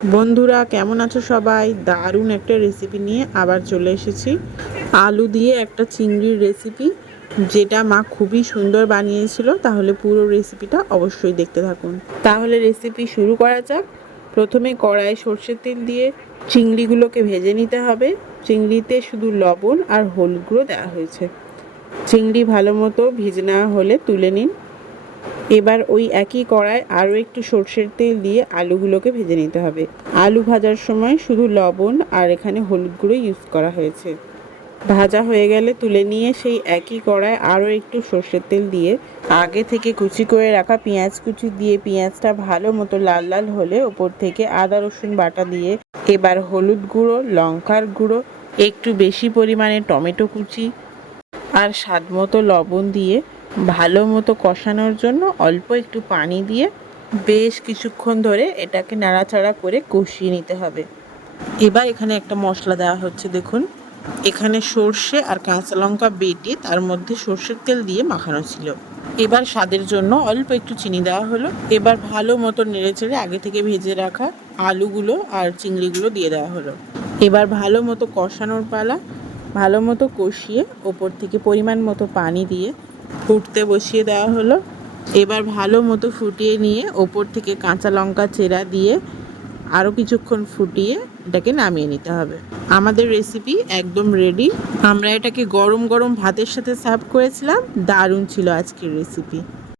বন্ধুরা, কেমন আছো সবাই? দারুণ একটা রেসিপি নিয়ে আবার চলে এসেছি। আলু দিয়ে একটা চিংড়ির রেসিপি যেটা মা খুবই সুন্দর বানিয়েছিল। তাহলে পুরো রেসিপিটা অবশ্যই দেখতে থাকুন। তাহলে রেসিপি শুরু করা যাক। প্রথমে কড়াই সর্ষের তেল দিয়ে চিংড়িগুলোকে ভেজে নিতে হবে। চিংড়িতে শুধু লবণ আর হলুদ গুঁড়ো দেওয়া হয়েছে। চিংড়ি ভালো মতো ভেজে নেওয়া হলে তুলে নিন। এবার ওই একই কড়ায় আরও একটু সর্ষের তেল দিয়ে আলুগুলোকে ভেজে নিতে হবে। আলু ভাজার সময় শুধু লবণ আর এখানে হলুদ গুঁড়ো ইউজ করা হয়েছে। ভাজা হয়ে গেলে তুলে নিয়ে সেই একই কড়ায় আরও একটু সর্ষের তেল দিয়ে আগে থেকে কুচি করে রাখা পেঁয়াজ কুচি দিয়ে পেঁয়াজটা ভালো মতো লাল লাল হলে ওপর থেকে আদা, রসুন বাটা দিয়ে এবার হলুদ গুঁড়ো, লঙ্কার গুঁড়ো, একটু বেশি পরিমাণে টমেটো কুচি আর স্বাদ মতো লবণ দিয়ে ভালো মতো কষানোর জন্য অল্প একটু পানি দিয়ে বেশ কিছুক্ষণ ধরে এটাকে নাড়াচাড়া করে কষিয়ে নিতে হবে। এবার এখানে একটা মশলা দেওয়া হচ্ছে, দেখুন। এখানে সর্ষে আর কাঁচা লঙ্কা বেটে তার মধ্যে সর্ষের তেল দিয়ে মাখানো ছিল। এবার স্বাদের জন্য অল্প একটু চিনি দেওয়া হলো। এবার ভালো মতো নেড়েচেড়ে আগে থেকে ভেজে রাখা আলুগুলো আর চিংড়িগুলো দিয়ে দেওয়া হলো। এবার ভালো মতো কষানোর পালা, ভালো মতো কষিয়ে ওপর থেকে পরিমাণ মতো পানি দিয়ে ফুটতে বসিয়ে দেওয়া হলো। এবার ভালো মতো ফুটিয়ে নিয়ে ওপর থেকে কাঁচা লঙ্কা চেরা দিয়ে আরও কিছুক্ষণ ফুটিয়ে এটাকে নামিয়ে নিতে হবে। আমাদের রেসিপি একদম রেডি আমরা এটাকে গরম গরম ভাতের সাথে সার্ভ করেছিলাম। দারুণ ছিল আজকের রেসিপি